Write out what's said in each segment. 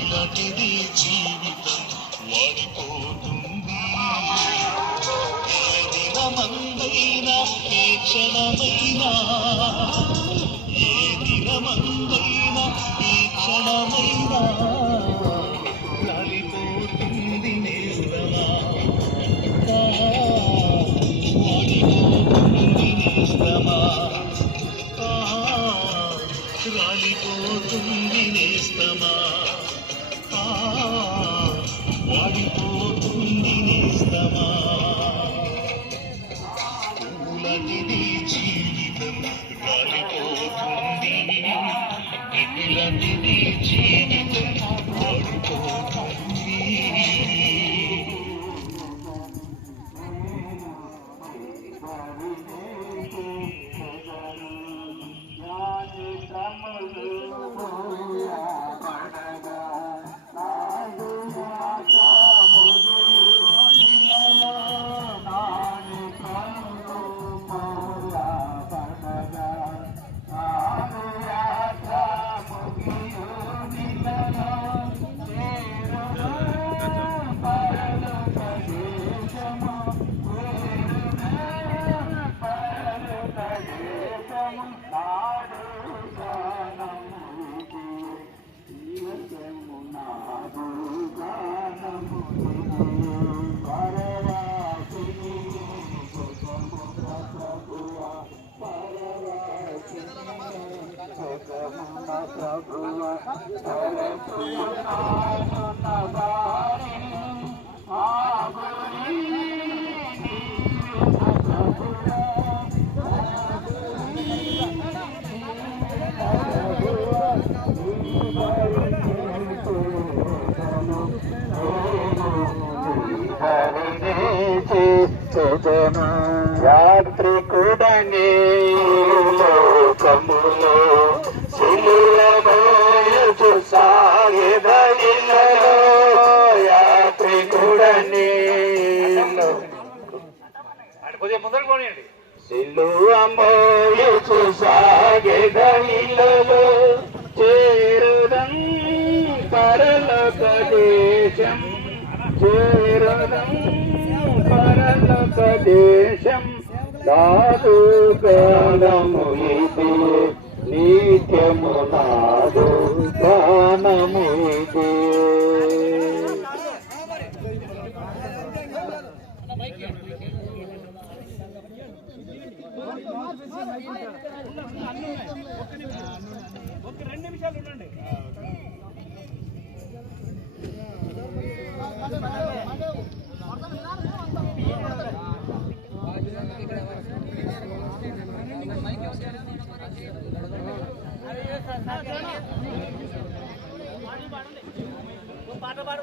ఇలాంటిది జీవితం వాడిపోతుంది. ఏ దినమందైనా ఏ క్షణమైనా, ఏ దినమందైనా ఏ క్షణమైనా రాలిపోతుంది నేస్తమా, వాడిపోతుంది నేస్తమా, రాలిపోతుంది నేస్తమా, వాడిపోతుంది నేస్తమా. పూలటిది జీవితం రాలిపోతుంది, ఇలాంటిది జీవితం వాడిపోతుంది. యాత్రికుడనే లోకములో సిలువబోయు సాగెదనిలలో, యాత్రికుడనే సిలువబోయు సాగెదనిలలో చేరుదం పరలోక దేశం, చేరుదం పరలోక దేశం. నాదు గానము ఇది నిత్యము, నాదు గానము ఇది. ఒక 2 నిమిషాలు ఉండండి. పాట పాడు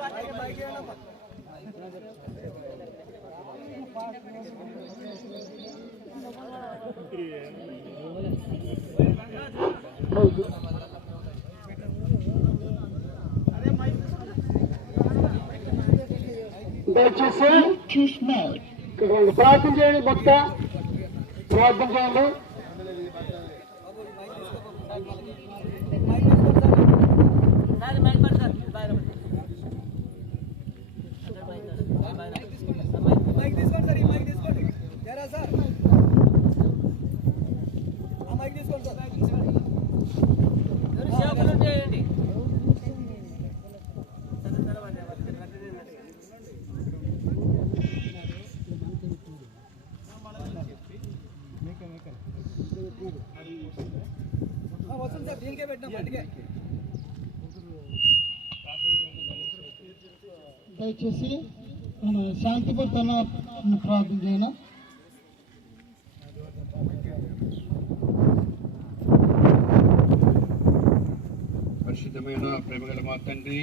దయచేసి ప్రార్థన చేయండి, భక్త ప్రార్థన చేయండి. దయచేసి మన శాంతిపూర్తన ప్రార్థన చేయనా. పరిశుద్ధమైన ప్రేమగల మా తండ్రి,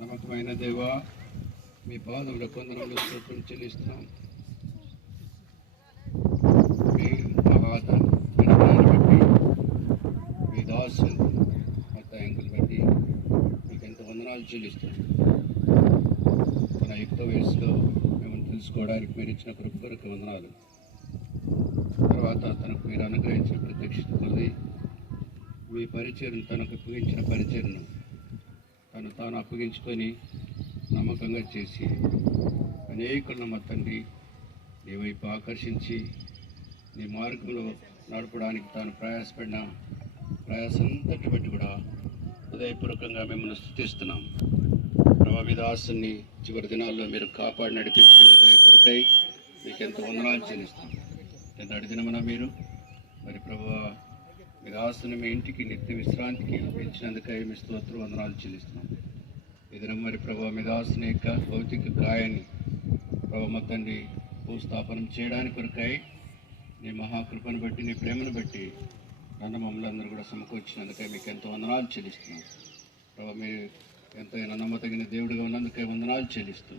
నమ్మకమైన దేవ, మీ పాదముల కొందరంలో స్తోత్రం చెల్లిస్తున్నాం. మీ మహాదాన్ని బట్టి, మీ దాసులు థ్యాంకులు బట్టి మీకు ఎంత వందనాలు చెల్లిస్తున్నాం. మన యుక్త వయసులో మేము తెలుసుకోవడానికి మీరు ఇచ్చిన కృప కొరకు వందనాలు. తర్వాత తనకు మీరు అనుగ్రహించిన ప్రత్యక్షత కొద్ది మీ పరిచయం, తనకు అప్పగించిన పరిచయను తన తాను అప్పగించుకొని నమ్మకంగా చేసి అనేకులను మా తండ్రి నీ వైపు ఆకర్షించి నీ మార్గంలో నడపడానికి తాను ప్రయాసపడిన ప్రయాసంతటి బట్టి కూడా హృదయపూర్వకంగా మిమ్మల్ని స్తుతిస్తున్నాం. ప్రభా మీ దాసుని చివరి దినాల్లో మీరు కాపాడి నడిపించిన మీ దయ కొరకై మీకు ఎంతో వందనాలు చెల్లిస్తాం. ఎంతటి దినమున మీరు మరి ప్రభా మీ దాసుని మీ ఇంటికి నిత్య విశ్రాంతికి పిలిచినందుకై మీ స్తోత్ర వందనాలు చెల్లిస్తున్నాం. ఈ దినం మరి ప్రభా మీ దాసుని యొక్క భౌతిక కాయాన్ని ప్రభా మా తండ్రి భూస్థాపనం చేయడానికి కొరకై నీ మహాకృపను బట్టి నీ ప్రేమను బట్టి నన్ను మమ్మల్ని అందరూ కూడా సమకూర్చినందుకై మీకు ఎంతో వందనాలు చెల్లిస్తున్నాం. ప్రభా మీరు ఎంతైనా నమ్మతగిన దేవుడిగా ఉన్నందుకై వందనాలు చెల్లిస్తూ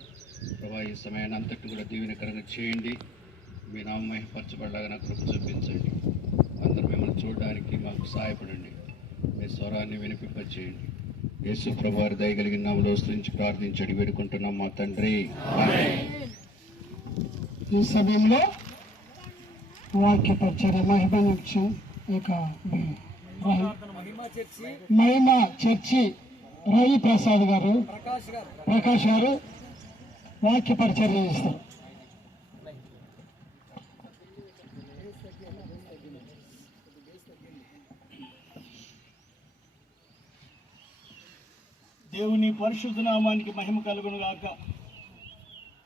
ప్రభా ఈ సమయాన్ని అంతటి కూడా దీవెనకరంగా చేయండి. మీ నామం మహిమపరచబడలాగా నాకు కృప చూపించండి. అందరూ మిమ్మల్ని చూడడానికి మాకు సహాయపడండి. మీ స్వరాన్ని వినిపింపచేయండి. యేసు ప్రభు వారి దయగలిగిన నామములో స్తుతించి ప్రార్థించి అడిగి వేడుకుంటున్నాం మా తండ్రి. ఈ సమయంలో వాక్య పరిచయ మహిమ మహిమ చర్చి రవి ప్రసాద్ గారు ప్రకాష్ గారు వాక్య పరిచర్య చేస్తారు. దేవుని పరిశుద్ధ నామానికి మహిమ కలుగును గాక.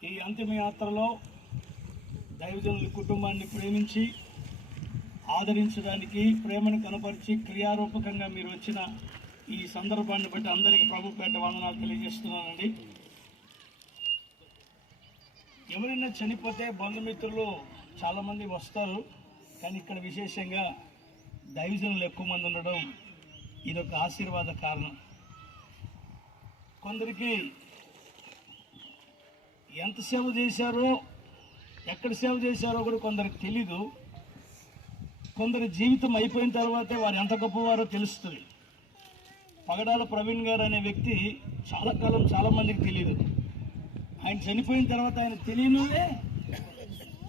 ఈ అంతిమ యాత్రలో దైవజనుల కుటుంబాన్ని ప్రేమించి ఆదరించడానికి ప్రేమను కనపరిచి క్రియారూపకంగా మీరు వచ్చిన ఈ సందర్భాన్ని బట్టి అందరికీ ప్రభుపేట వందనాలు తెలియజేస్తున్నానండి. ఎవరైనా చనిపోతే బంధుమిత్రులు చాలామంది వస్తారు, కానీ ఇక్కడ విశేషంగా దైవజనులు ఎక్కువ మంది ఉండడం ఇదొక ఆశీర్వాద కారణం. కొందరికి ఎంత సేవ చేశారో ఎక్కడ సేవ చేశారో కూడా కొందరికి తెలీదు. కొందరి జీవితం అయిపోయిన తర్వాతే వారు ఎంత గొప్పవారో తెలుస్తుంది. పగడాల ప్రవీణ్ గారు అనే వ్యక్తి చాలా కాలం చాలా మందికి తెలియదు. ఆయన చనిపోయిన తర్వాత ఆయన తెలియనిదే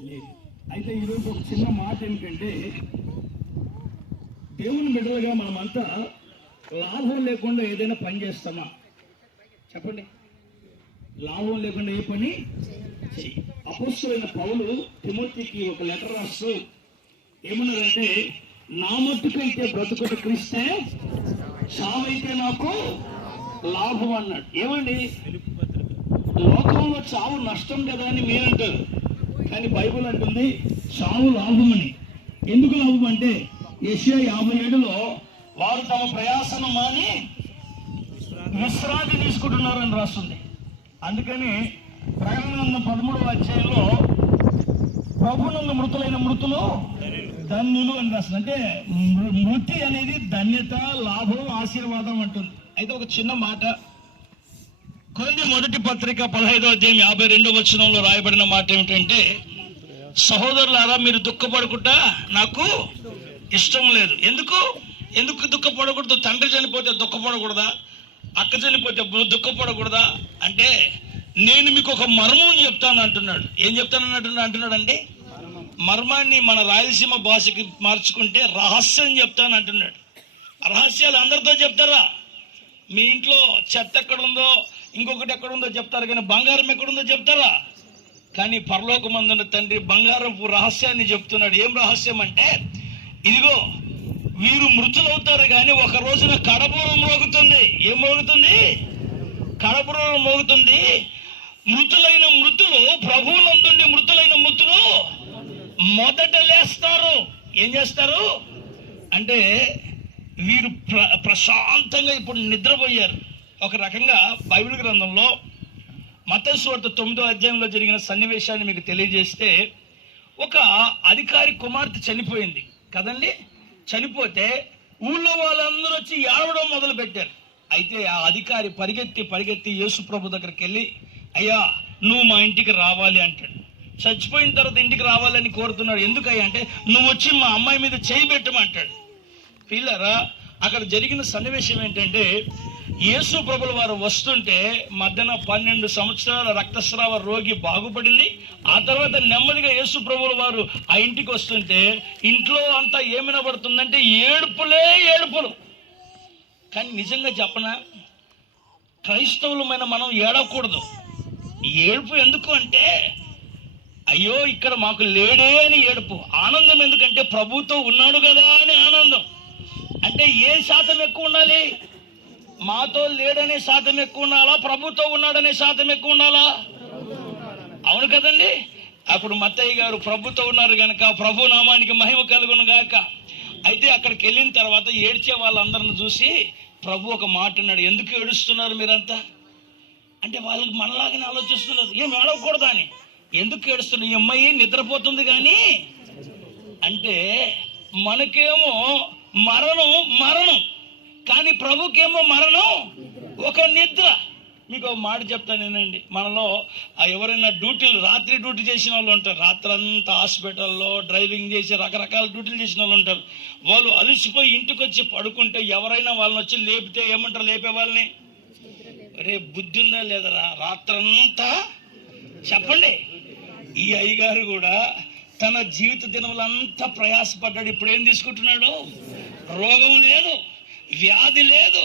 లేదు. అయితే ఈరోజు ఒక చిన్న మాట ఏంటంటే, దేవుని బిడ్డలుగా మనమంతా లాభం లేకుండా ఏదైనా పని చేస్తామా? చెప్పండి. లాభం లేకుండా ఏ పని చెయ్యి. అపోస్తలుడైన పౌలు తిమోతికి ఒక లెటర్ రాస్తూ ఏమన్నారంటే, నా మట్టుకైతే బ్రతుకుట క్రీస్తే, చావైతే నాకు లాభం అన్నాడు. ఏమండి, లోకంలో చావు నష్టం కదా అని మీరంటారు, కానీ బైబుల్ అంటుంది చావు లాభం అని. ఎందుకు లాభం అంటే యెషయా 57లో వారు తమ ప్రయాసను మాని విశ్రాంతి తీసుకుంటున్నారని రాస్తుంది. అందుకని ప్రకటన 13వ అధ్యాయంలో ప్రభునందు మృతులైన మృతులు ధన్యులు అని రాస్తుంది. అంటే మృతి అనేది ధన్యత, లాభం, ఆశీర్వాదం అంటుంది. అయితే ఒక చిన్న మాట, కొరింథీ మొదటి పత్రిక 15వ అధ్యాయం 52వ వచనంలో రాయబడిన మాట ఏమిటంటే, సహోదరులారా మీరు దుఃఖపడకుండా నాకు ఇష్టం లేదు. ఎందుకు దుఃఖపడకూడదు? తండ్రి చనిపోతే దుఃఖపడకూడదా? అక్క చనిపోతే దుఃఖపడకూడదా? అంటే నేను మీకు ఒక మర్మం చెప్తాను అంటున్నాడు. ఏం చెప్తాను అంటున్నాడు అండి? మర్మాన్ని మన రాయలసీమ భాషకి మార్చుకుంటే రహస్యం చెప్తాను అంటున్నాడు. రహస్యాలు అందరితో చెప్తారా? మీ ఇంట్లో చెత్త ఎక్కడుందో, ఇంకొకటి ఎక్కడుందో చెప్తారు, కానీ బంగారం ఎక్కడుందో చెప్తారా? కానీ పరలోకమందున్న తండ్రి బంగారపు రహస్యాన్ని చెప్తున్నాడు. ఏం రహస్యం అంటే, ఇదిగో వీరు మృతులవుతారు కానీ ఒక రోజున కడపూరం మోగుతుంది. ఏం మోగుతుంది? కడపూరం మోగుతుంది. మృతులైన మృతులు, ప్రభువునందుండి మృతులైన మృతులు మొదట లేస్తారు. ఏం చేస్తారు అంటే, వీరు ప్రశాంతంగా ఇప్పుడు నిద్రపోయారు. ఒక రకంగా బైబిల్ గ్రంథంలో మత్తయి సువార్త 9వ అధ్యాయంలో జరిగిన సన్నివేశాన్ని మీకు తెలియజేస్తే, ఒక అధికారి కుమార్తె చనిపోయింది కదండి. చనిపోతే ఊళ్ళో వాళ్ళందరూ వచ్చి ఏడవడం మొదలు పెట్టారు. అయితే ఆ అధికారి పరిగెత్తి యేసు ప్రభు దగ్గరికి వెళ్ళి, అయ్యా నువ్వు మా ఇంటికి రావాలి అంటాడు. చచ్చిపోయిన తర్వాత ఇంటికి రావాలని కోరుతున్నాడు. ఎందుకయ్యా అంటే, నువ్వు వచ్చి మా అమ్మాయి మీద చేయి పెట్టమంటాడు. పిల్లరా, అక్కడ జరిగిన సన్నివేశం ఏంటంటే, యేసు ప్రభుల వారు వస్తుంటే మధ్యన 12 సంవత్సరాల రక్తస్రావ రోగి బాగుపడింది. ఆ తర్వాత నెమ్మదిగా యేసు ప్రభుల వారు ఆ ఇంటికి వస్తుంటే ఇంట్లో అంతా ఏమైనా పడుతుందంటే ఏడుపులే ఏడుపులు. కానీ నిజంగా చెప్పనా, క్రైస్తవులమైన మనం ఏడవకూడదు. ఏడుపు ఎందుకు అంటే, అయ్యో ఇక్కడ మాకు లేడే అని ఏడుపు. ఆనందం ఎందుకంటే ప్రభుతో ఉన్నాడు కదా అని ఆనందం. అంటే ఏ శాతం ఎక్కువ ఉండాలి? మాతో లేడనే శాతం ఎక్కువ ఉండాలా, ప్రభుతో ఉన్నాడనే శాతం ఎక్కువ ఉండాలా? అవును కదండి. అప్పుడు మత్తయ్య గారు ప్రభుతో ఉన్నారు కనుక ప్రభు నామానికి మహిమ కలుగును గాక. అయితే అక్కడికి వెళ్ళిన తర్వాత ఏడ్చే వాళ్ళందరిని చూసి ప్రభు ఒక మాట అన్నాడు, ఎందుకు ఏడుస్తున్నారు మీరంతా అంటే వాళ్ళకి మనలాగానే ఆలోచిస్తున్నారు, ఏం ఏడవకూడదా అని. ఎందుకు ఏడుస్తున్నారు? ఈ అమ్మాయి నిద్రపోతుంది కానీ అంటే మనకేమో మరణం కానీ ప్రభుకేమో మరణం ఒక నిద్ర. మీకు ఒక మాట చెప్తాను వినండి. మనలో ఎవరైనా రాత్రి డ్యూటీ చేసిన వాళ్ళు ఉంటారు. రాత్రంతా హాస్పిటల్లో డ్రైవింగ్ చేసి రకరకాల డ్యూటీలు చేసిన వాళ్ళు ఉంటారు. వాళ్ళు అలసిపోయి ఇంటికి వచ్చి పడుకుంటే ఎవరైనా వాళ్ళని వచ్చి లేపితే ఏమంటారు? లేపే వాళ్ళని, రే బుద్ధి ఉందా లేదరా రాత్రంతా చెప్పండి. ఈ అయ్యగారు కూడా తన జీవిత దినములంతా ప్రయాసపడ్డాడు. ఇప్పుడు ఏం తీసుకుంటున్నాడు? రోగం లేదు, వ్యాధి లేదు,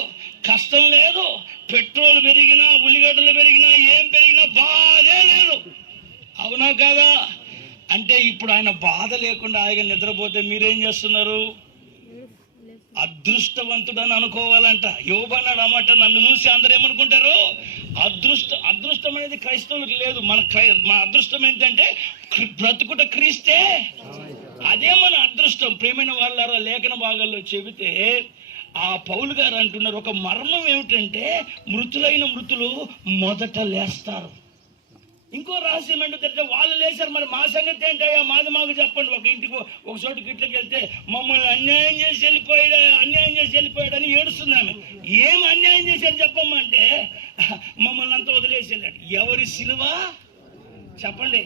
కష్టం లేదు, పెట్రోల్ పెరిగినా ఉల్లిగడ్డలు పెరిగినా ఏం పెరిగినా బాధే లేదు. అవునా కాదా? అంటే ఇప్పుడు ఆయన బాధ లేకుండా ఆయన నిద్రపోతే మీరేం చేస్తున్నారు? అదృష్టవంతుడని అనుకోవాలంట. యోబు అన్నాడు అన్నమాట, నన్ను చూసి అందరూ ఏమనుకుంటారు? అదృష్టం అనేది క్రైస్తవులకు లేదు. మన అదృష్టం ఏంటంటే బ్రతుకుట క్రీస్తే, అదే మన అదృష్టం. ప్రేమైన వాళ్ళారా, లేఖన భాగాల్లో చెబితే ఆ పౌలు గారు అంటున్నారు, ఒక మర్మం ఏమిటంటే మృతులు మొదట లేస్తారు. ఇంకో రహస్యం ఏంటంటే వాళ్ళు లేచారు, మరి మా సంగతి ఏంటయ్యా, మాకు చెప్పండి. ఒక ఇంటికి ఒక చోటుకి ఇట్లకి వెళ్తే మమ్మల్ని అన్యాయం చేసి వెళ్ళిపోయాడు అని ఏడుస్తున్నాము. ఏం అన్యాయం చేశాడు చెప్పమ్మంటే మమ్మల్ని అంతా వదిలేసి వెళ్ళాడు. ఎవరి సిలువ చెప్పండి.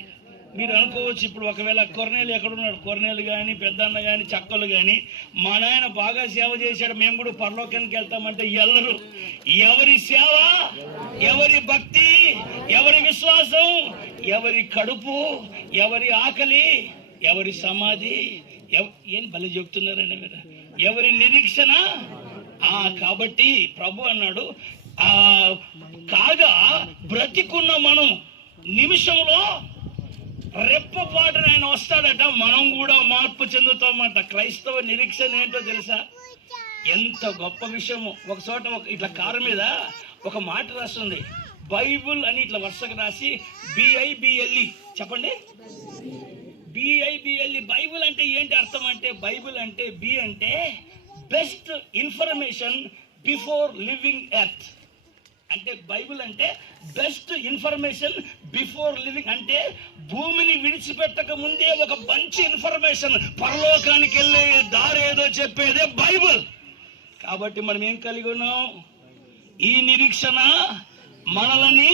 మీరు అనుకోవచ్చు ఇప్పుడు ఒకవేళ కొరనేలు ఎక్కడున్నాడు, కొరనేలు కానీ పెద్దన్న కానీ చక్కలు కానీ మా నాయన బాగా సేవ చేశాడు, మేము కూడా పరలోకానికి వెళ్తామంటే ఎల్లరు. ఎవరి సేవ, ఎవరి భక్తి, ఎవరి విశ్వాసం, ఎవరి కడుపు, ఎవరి ఆకలి, ఎవరి సమాధి, ఏం భలే చెప్తున్నారండి మీరు, ఎవరి నిరీక్షణ. కాబట్టి ప్రభు అన్నాడు, కాగా బ్రతికున్న మనం నిమిషంలో రెప్పపాటున ఆయన వస్తాడట, మనం కూడా మార్పు చెందుతామట. క్రైస్తవ నిరీక్షణ ఏంటో తెలుసా? ఎంత గొప్ప విషయము. ఒక చోట ఇట్లా కారు మీద ఒక మాట రాస్తుంది, బైబుల్ అని ఇట్లా వరుసగా రాసి BIBLE చెప్పండి. BIBLE. బైబుల్ అంటే ఏంటి అర్థం అంటే, బైబుల్ అంటే బి అంటే best information before living earth. అంటే బైబిల్ అంటే బెస్ట్ ఇన్ఫర్మేషన్ బిఫోర్ లివింగ్. అంటే భూమిని విడిచిపెట్టక ముందే ఒక మంచి ఇన్ఫర్మేషన్, పరలోకానికి వెళ్ళే దారి ఏదో చెప్పేదే బైబిల్. కాబట్టి మనం ఏం కలిగి ఉన్నాం? ఈ నిరీక్షణ మనల్ని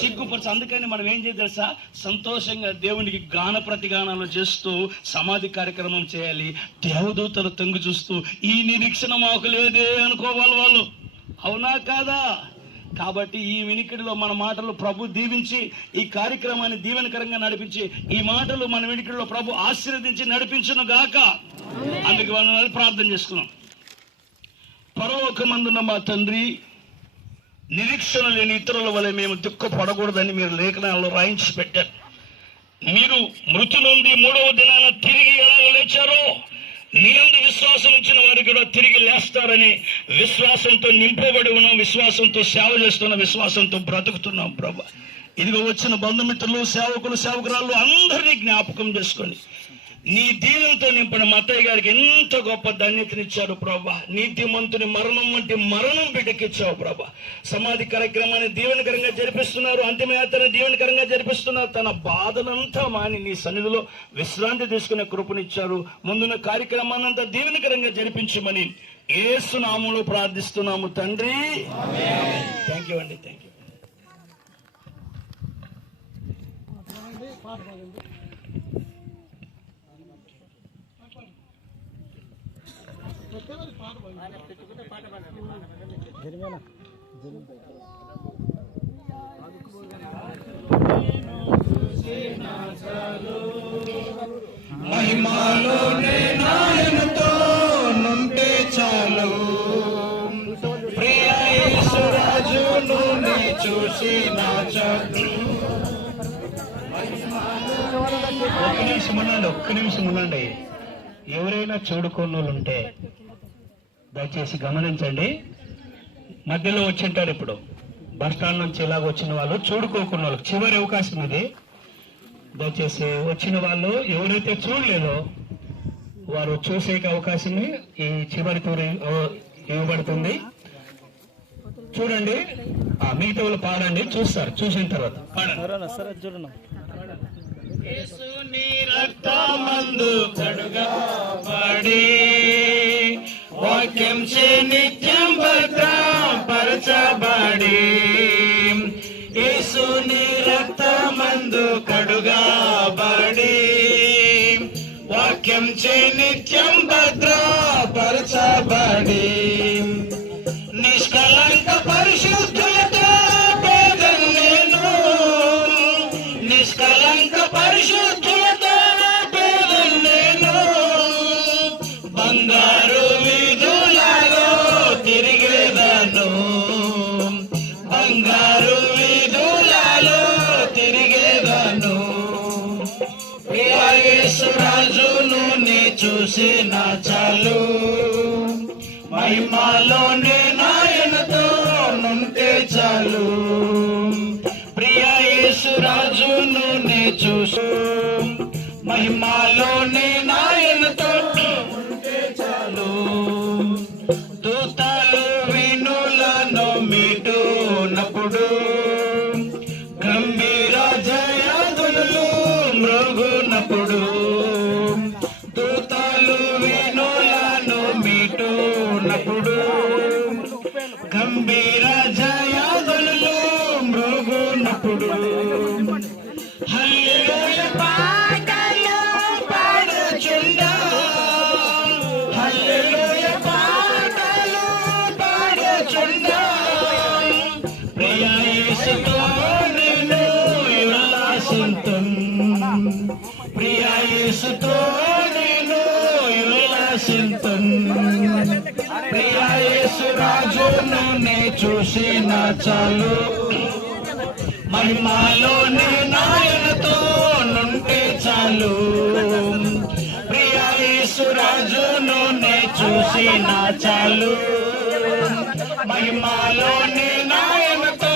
సిగ్గుపరచు. అందుకని మనం ఏం చేయాలి తెలుసా? సంతోషంగా దేవునికి గాన ప్రతిగానాలు చేస్తూ సమాధి కార్యక్రమం చేయాలి. దేవదూతలు తొంగి చూస్తూ ఈ నిరీక్షణ మాకు లేదే అనుకోవాలి వాళ్ళు. అవునా కాదా? కాబట్టి ఈ వినికిడిలో మన మాటలు ప్రభు దీవించి ఈ కార్యక్రమాన్ని దీవెనకరంగా నడిపించి ఈ మాటలు మన వినికిడిలో ప్రభు ఆశీర్వదించి నడిపించును గాక. అందుకు మనం ప్రార్థన చేసుకున్నాం. పరలోకమందున్న మా తండ్రి, నిరీక్షణ లేని ఇతరుల వలె మేము దుఃఖపడకూడదని మీరు లేఖనాల్లో రాయించి పెట్టారు. మీరు మృతి నుండి 3వ దినాన తిరిగి ఎలా లేచారో నీ యందు విశ్వాసం ఉంచిన వారు కూడా తిరిగి లేస్తారని విశ్వాసంతో నింపబడి ఉన్నాం, విశ్వాసంతో సేవ చేస్తున్నాం, విశ్వాసంతో బ్రతుకుతున్నాం. ప్రభా, ఇదిగో వచ్చిన బంధుమిత్రులు, సేవకులు, సేవకురాళ్ళు అందరినీ జ్ఞాపకం చేసుకొని నీ దీవెనతో నింపిన మత్తయ్య గారికి ఎంత గొప్ప ధన్యతనిచ్చాడు ప్రభా. నీతిమంతుని మరణం వంటి మరణం బిడ్డకిచ్చావు ప్రభా. సమాధి కార్యక్రమాన్ని దీవెనకరంగా జరిపిస్తున్నారు, అంతిమయాత్రని దీవెనకరంగా జరిపిస్తున్నారు. తన బాధనంతా మాని నీ సన్నిధిలో విశ్రాంతి తీసుకునే కృపనిచ్చారు. ముందున్న కార్యక్రమాన్ని అంతా దీవెనకరంగా జరిపించమని యేసు నామములో ప్రార్థిస్తున్నాము తండ్రి. థ్యాంక్ యూ అండి. Thank you. మహిమాలోనే నాయనతో నుంటే చాలు, ప్రియ యేసు రాజును చూసిన చాలు. ఒక్క నిమిషం ఉండండి. ఎవరైనా చూడుకోని వాళ్ళు ఉంటే దయచేసి గమనించండి. మధ్యలో వచ్చింటారు, ఇప్పుడు బస్ స్టాండ్ నుంచి ఇలాగ వచ్చిన వాళ్ళు, చూడుకోకున్న వాళ్ళకి చివరి అవకాశం ఇది. దయచేసి వచ్చిన వాళ్ళు ఎవరైతే చూడలేదో వారు చూసే అవకాశం ఈ చివరి తూరి ఇవ్వబడుతుంది. చూడండి, మిగతా వాళ్ళు పాడండి, చూస్తారు. చూసిన తర్వాత పాడండి. యేసుని రక్తమందు కడుగబడి వాక్యం చే నిత్యం భద్రపరచబడి, యేసుని రక్తమందు కడుగబడి వాక్యం చే నిత్యం భద్రపరచబడి, నిష్కలంక పరిశుద్ధులతో పేదలను, నిష్కలంక పరిశుద్ధులతో పేదలను, బంగారు వీధులలో తిరిగేదను, బంగారు వీధులలో తిరిగేదను. ప్రియ యేసు రాజును నే చూసిన చాలు, మహిమలోనే నాయనతో నుంటే చాలు. ప్రియ యేసు రాజును నే చూసు, మహిమలోనే నాయనతో నుంటే చాలు. దూతలు వినులను మీటునప్పుడు, గంభీర జయాదులు మ్రోగునప్పుడు, దూతలు వినులను మీటునప్పుడు, గంభీర జయాదులు మ్రోగునప్పుడు, హల్లెలూయా పాటలు పాడుచుండా, హల్లెలూయా పాటలు పాడుచుండా, ప్రియ యేసుతో నేను ఉల్లాసింతున్, ప్రియ యేసుతో నేను ఉల్లాసింతున్. ప్రియ యేసు రాజును నే చూసిన చాలు, మహిమలోనే నాయనతో నుంటే చాలు. ప్రియ యేసు రాజును నే చూసిన చాలు, మహిమలోనే నాయనతో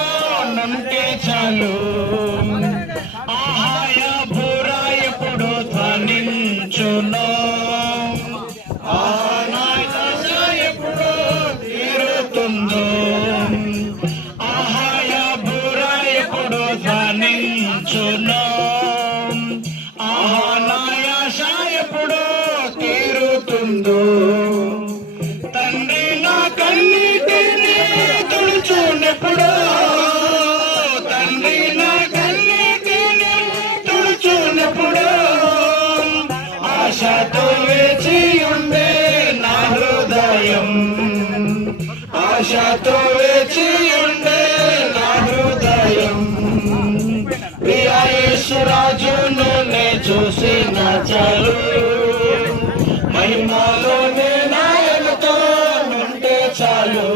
నుంటే చాలు. ఆహాయ బురా ఎప్పుడు ధ్వనించునో, ఆనాయన ఎప్పుడు తీరుతుందో, ఆహాయ బురా ఎప్పుడు ధ్వనించునో, ఆనాయాస ఎప్పుడు తీరుతుందో. తండ్రి నా కన్నీటిని తుడుచునెప్పుడు, తండ్రి నా కన్నీటిని తుడుచునెప్పుడు, ఆశతో వేచి ఉండే నా హృదయం, ఆశతో వేచి ఉండే నా హృదయం. ప్రియ యేసు రాజును నే చూసిన చాలు, మహిమలోనే నాయనతో నుంటే చాలు.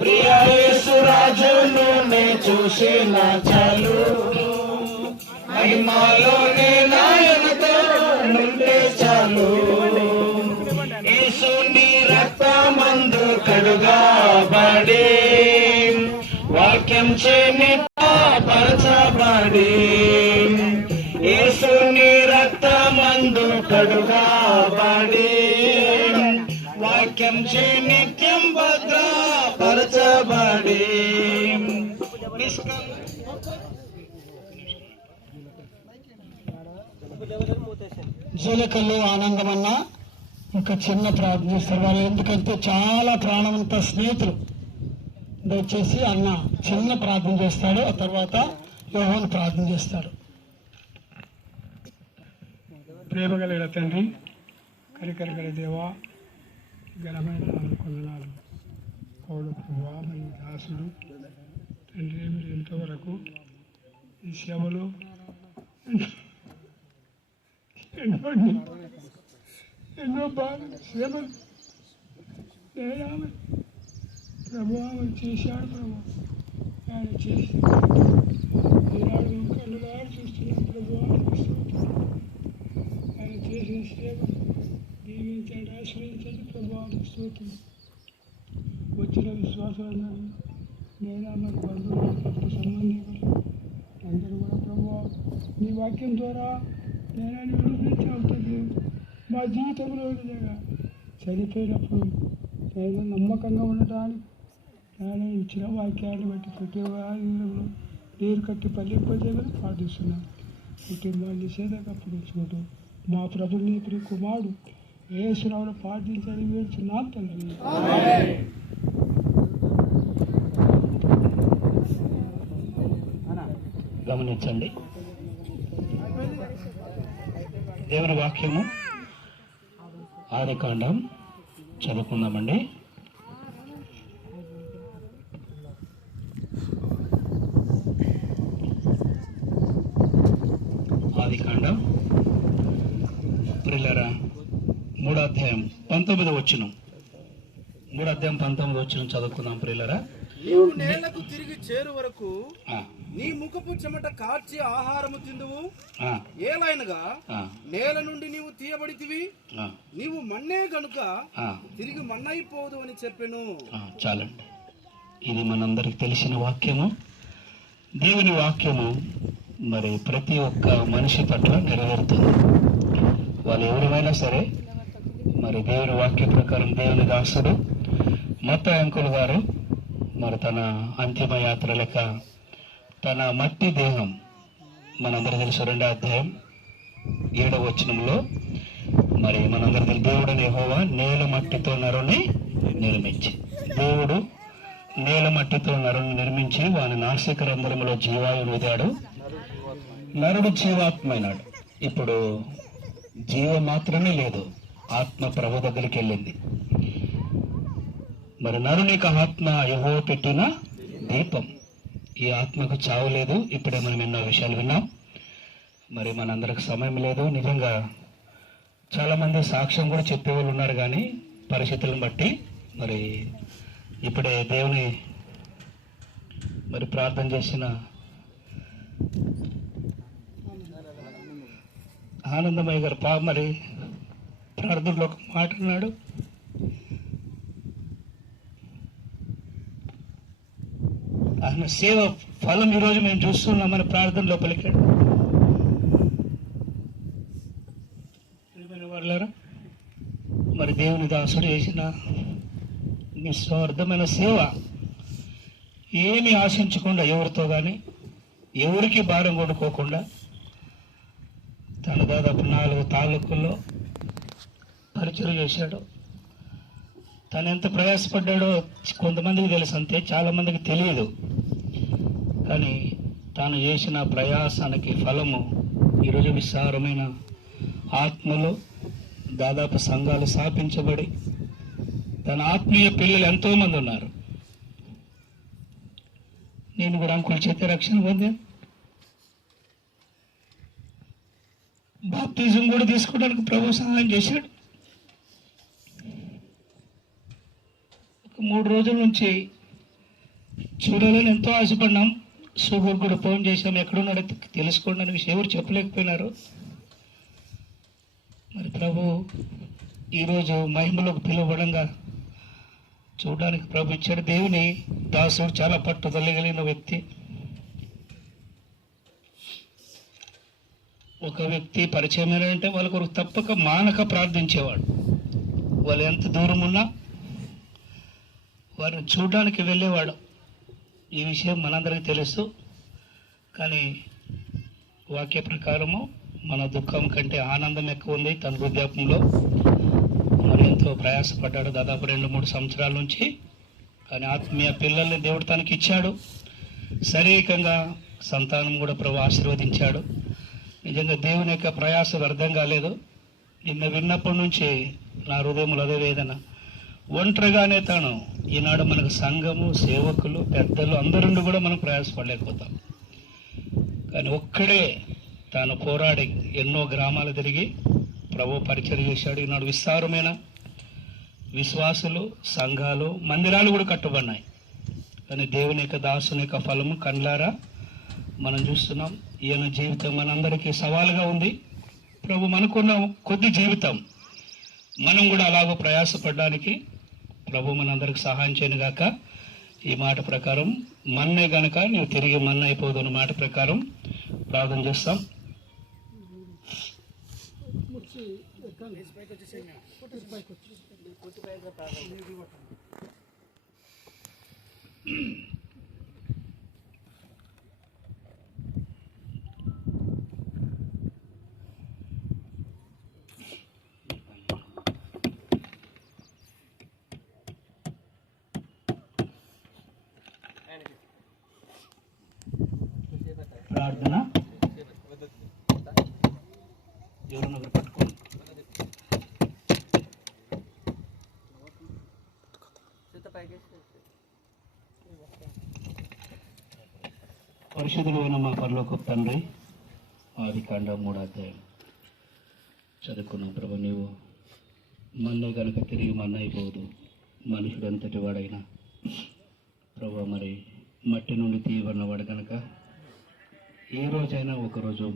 ప్రియ యేసు రాజును నే చూసిన చాలు, మహిమలోనే నాయనతో నుంటే చాలు. యేసుని రక్తమందు కడుగబడి వాక్యం చే నిత్యపరచబడి, యేసుని రక్తమందు కడుగబడి వాక్యం చే నిత్యం భద్రపరచబడి, జీలకల్లు ఆనందమన్న ఒక చిన్న ప్రార్థన చేస్తారు వాళ్ళు, ఎందుకంటే చాలా ప్రాణవంత స్నేహితులు. దయచేసి అన్న చిన్న ప్రార్థన చేస్తాడు, ఆ తర్వాత యోహాను ప్రార్థన చేస్తాడు. ప్రేమ కలిగిన తండ్రి, కరికరగల దేవా, ఘనమైన కొందనాలు. పౌలు ప్రభువా, మరియు దాసుడు తండ్రి, మీరు ఎంతవరకు ఈ సేవలో ఎన్నో బాధలు శ్రమలు నేరాలు ప్రభు చేశాడు. ప్రభు ఆయన చేసి ఈనాడు కన్నులాడు చూస్తున్నాం ప్రభు. ఆయన చేసిన సేవ దీవించండి, ఆశ్రయించండి ప్రభు. స్తోత్రం. వచ్చిన విశ్వాసాలను నేను మన బంధువులు రక్త సంబంధికులు అందరూ కూడా ప్రభు నీ వాక్యం ద్వారా నేను విడిపించి అవుతుంది. మా జీవితంలో విధంగా చనిపోయినప్పుడు నేను నమ్మకంగా ఉండటానికి నేను ఇచ్చిన వాక్యాన్ని బట్టి ప్రతి వారంలో నీరు కట్టి పల్లిపోతేమని ప్రార్థిస్తున్నాను. కుటుంబాన్ని సేదకప్పుడు చూడు మా ప్రభుని ప్రియ కుమారుడు యేసునామములో ప్రార్థించని వేడుచున్నాను తండ్రి. గమనించండి, దేవుని వాక్యము ఆదికాండం చదువుకుందామండి. ఆదికాండం ప్రియులారా 3వ అధ్యాయం 19వ వచనం. 3వ అధ్యాయం 19వ వచనం చదువుకుందాం ప్రియులారా. నీవు నేలకు తిరిగి చేరు వరకు ఆ, నీ ముఖపు చెమట కార్చి ఆహారము తిందువు. ఆ, ఏలైనగా ఆ, నేల నుండి నీవు తీయబడితివి, ఆ, నీవు మన్నే గనుక ఆ. తిరిగి మన్నైపోదు అని చెప్పెను. చాలండి. ఇది మనందరికి తెలిసిన వాక్యము. దేవుని వాక్యము మరి ప్రతి ఒక్క మనిషి పట్ల నెరవేరుతుంది. వాళ్ళు ఎవరైనా సరే మరి దేవుని వాక్య ప్రకారం దేవుని దాసుడు మత్తయి అంకుల్ గారు మరి తన అంతిమ యాత్ర లెక్క తన మట్టి దేహం మనందరూ తెలుసు 2వ అధ్యాయం 7వ వచనంలో మరి మనందరూ తెలుసు దేవుడని యెహోవా నేల మట్టితో నరుని నిర్మించి, దేవుడు నేల మట్టితో నరుని నిర్మించి వాని నాసిక రంధ్రములో జీవాయువు ఊదాడు, నరుడు జీవాత్మైనాడు. ఇప్పుడు జీవం మాత్రమే లేదు, ఆత్మ ప్రభు దగ్గరికి వెళ్ళింది. మరి నరునికి ఆత్మ యెహోవా పెట్టిన దీపం. ఈ ఆత్మకు చావు లేదు. ఇప్పుడే మనం ఎన్నో విషయాలు విన్నాం. మరి మనందరికి సమయం లేదు. నిజంగా చాలా మంది సాక్ష్యం కూడా చెప్పేవాళ్ళు ఉన్నారు, కానీ పరిస్థితులను బట్టి మరి ఇప్పుడే దేవుని మరి ప్రార్థన చేసిన ఆనందమయ్య గారు మరి ప్రార్థనలో ఒక మాట అన్నాడు. ఆయన సేవ ఫలం ఈరోజు మేము చూస్తున్నామని ప్రార్థనలో పలికాడు. వాళ్ళారా మరి దేవుని దాసుడు చేసిన నిస్వార్థమైన సేవ, ఏమి ఆశించకుండా ఎవరితో కానీ ఎవరికి భారం కొనుక్కోకుండా తన దాదాపు 4 తాలూకుల్లో పరిచయం చేశాడు. తను ఎంత ప్రయాసపడ్డాడో కొంతమందికి తెలుసు, అంతే, చాలా మందికి తెలియదు. కానీ తాను చేసిన ప్రయాసానికి ఫలము ఈరోజు విస్తారమైన ఆత్మలో దాదాపు సంఘాలు స్థాపించబడి తన ఆత్మీయ పిల్లలు ఎంతోమంది ఉన్నారు. నేను కూడా అంకుల్ చేత రక్షణ పొందాను. బాప్తిజం కూడా తీసుకోవడానికి ప్రభు సహాయం చేశాడు. 3 రోజుల నుంచి చూడాలని ఎంతో ఆశపడినాం. షుగర్ కూడా ఫోన్ చేశాం, ఎక్కడున్నాడో తెలుసుకోండి అనే విషయం ఎవరు చెప్పలేకపోయినారు. మరి ప్రభు ఈరోజు మహిమలోకి పిలువబడంగా చూడడానికి ప్రభు ఇచ్చాడు. దేవుని దాసుడు చాలా పట్టుదల కలిగిన వ్యక్తి. ఒక వ్యక్తి పరిచయం అంటే వాళ్ళ కొరకు తప్పక మానక ప్రార్థించేవాడు. వాళ్ళు ఎంత దూరం ఉన్నా వారిని చూడడానికి వెళ్ళేవాడు. ఈ విషయం మనందరికీ తెలుసు. కానీ వాక్య ప్రకారము మన దుఃఖం కంటే ఆనందం ఎక్కువ ఉంది. తన వృద్ధాప్యంలో మరి ఎంతో ప్రయాసపడ్డాడు, దాదాపు 2-3 సంవత్సరాల నుంచి. కానీ ఆత్మీయ పిల్లల్ని దేవుడు తనకి ఇచ్చాడు. శారీరకంగా సంతానం కూడా ప్రభు ఆశీర్వదించాడు. నిజంగా దేవుని యొక్క ప్రయాస వ్యర్థం కాలేదు. నిన్న విన్నప్పటి నుంచి నా హృదయంలో అదే వేదన. ఒంటరిగానే తాను ఈనాడు మనకు సంఘము, సేవకులు, పెద్దలు అందరుండి కూడా మనం ప్రయాసపడలేకపోతాం. కానీ ఒక్కడే తాను పోరాడి ఎన్నో గ్రామాలు తిరిగి ప్రభు పరిచయం చేశాడు. ఈనాడు విస్తారమైన విశ్వాసులు, సంఘాలు, మందిరాలు కూడా కట్టబడినాయి. కానీ దేవుని యొక్క దాసుని యొక్క ఫలము కండ్లారా మనం చూస్తున్నాం. ఈయన జీవితం మనందరికీ సవాలుగా ఉంది. ప్రభు మనకున్న కొద్ది జీవితం మనం కూడా అలాగో ప్రయాసపడడానికి ప్రభు మనందరికి సహాయం చేయను గాక. ఈ మాట ప్రకారం మన్నే గనక నువ్వు తిరిగి మన్న అయిపోదు అన్న మాట ప్రకారం ప్రార్థన చేస్తాం. ప్రార్థన ఎవరన్నా ఒకరు పట్టుకోండి. పరిశుద్ధులు అయిన మా పరలోకపు తండ్రి, ఆదికాండం 3వ అధ్యాయం చదువుకున్నాం. ప్రభు నీవు మన్నే కనుక తిరిగి మన్న అయిపోదు, మనుషుడు అంతటి వాడైనా ప్రభు మరి మట్టి నుండి తీయబడినవాడు కనుక ఏ రోజైనా ఒకరోజు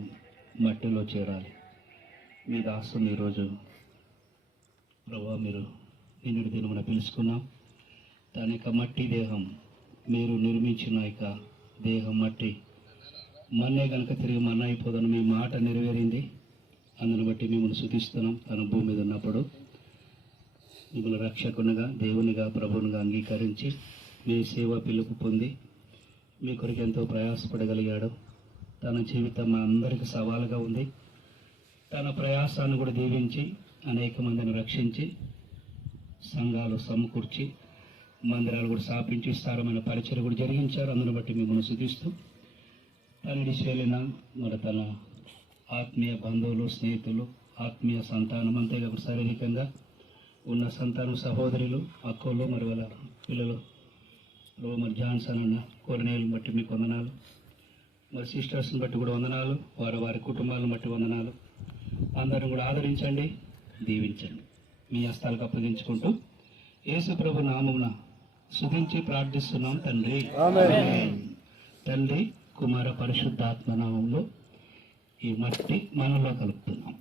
మట్టిలో చేరాలి. మీ దాసుని ఈరోజు ప్రభు మీరు నిన్నుడి దినమున పిలుచుకున్నాం. దాని యొక్క మట్టి దేహం మీరు నిర్మించిన యొక్క దేహం మట్టి మన్నే కనుక తిరిగి మన్న అయిపోదని మీ మాట నెరవేరింది. అందుని బట్టి మిమ్మల్ని స్తుతిస్తున్నాం. తన భూమి మీద ఉన్నప్పుడు మిమ్మల్ని రక్షకునిగా దేవునిగా ప్రభువునిగా అంగీకరించి మీ సేవ పిలుపు పొంది మీ కొరకు ఎంతో ప్రయాసపడగలిగాడు. తన జీవితం మా అందరికీ సవాలుగా ఉంది. తన ప్రయాసాన్ని కూడా దీవించి అనేక మందిని రక్షించి సంఘాలు సమకూర్చి మందిరాలు కూడా స్థాపించి విస్తారమైన పరిచయం కూడా జరిగించారు. అందును బట్టి మిమ్మల్ని స్తుతిస్తూ తనడి శైలిన మరి తన ఆత్మీయ బంధువులు, స్నేహితులు, ఆత్మీయ సంతానం, అంతేకాకుండా శారీరకంగా ఉన్న సంతానం, సహోదరులు, అక్కలు, మరి వాళ్ళ పిల్లలు మరి జాన్సన్ అన్న కొరనేలు బట్టి మీకు వందనాలు. మరి సిస్టర్స్ని బట్టి కూడా వందనాలు. వారి కుటుంబాలను బట్టి వందనాలు. అందరిని కూడా ఆదరించండి, దీవించండి. మీ హస్తాలకు అప్పగించుకుంటూ యేసు ప్రభు నామమున స్తుతించి ప్రార్థిస్తున్నాం తండ్రి. తండ్రి, కుమార, పరిశుద్ధాత్మ నామంలో ఈ మట్టి మనలో కలుపుతున్నాం.